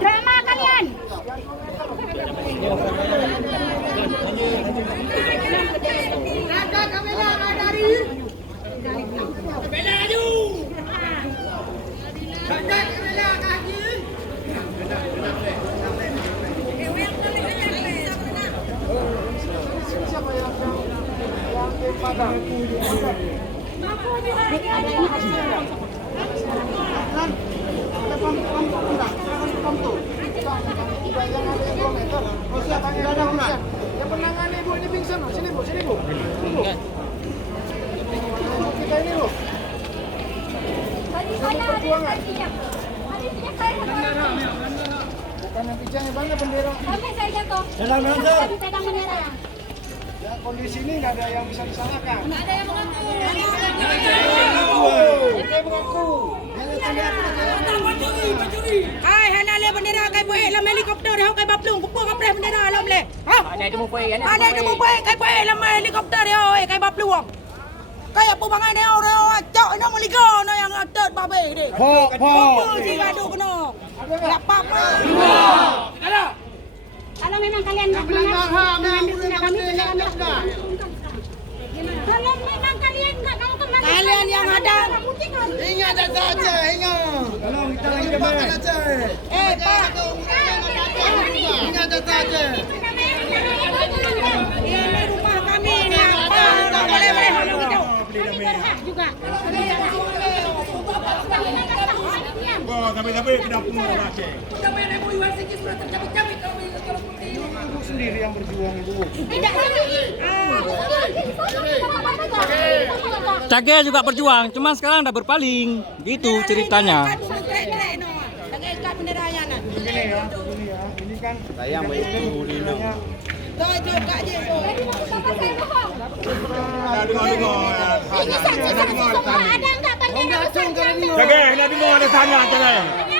Drama kalian. Yang penangannya ibu ini pingsan, sini bu, sini bu. Kita ini bu. Perjuangan. Bukan yang pijang yang bangga bendera. Sampai saya jatuh. Dalam bangga. Pegang bendera. Ya, kondisi ini nggak ada yang bisa disalahkan. Nggak ada yang mengaku. Saya mengaku. Hai, hanale bendera kai poe lam helikopter hau kai baplung kupu kapre bendera lam le. Ha? Ada demo poe kai poe lam helikopter yo kai baplung. Kai apa bangai ne ora cok ino meligo no yang atet babe de. Po. Si gaduh kena. Apa? Kalau memang kalian mengambil bendera kami, bendera merah. Kalau memang kalian nggak mau kembali, Kalian yang ada. Ingat saja, ingat. Kalau kita lagi makan aja. Pak. Ingat saja. Ini rumah kami ini apa? Tak boleh kita. Kami berhak juga. Tapi tidak punya lagi. Ibu sendiri yang berjuang ibu. Tidak Cage juga berjuang, cuman sekarang udah berpaling. Gitu ceritanya. Begini ya. Ini kan saya mau ibu Rino. Ini saksi-saksi semua ada nggak bendera besar? Cage, nanti mau ada tanya, Cage.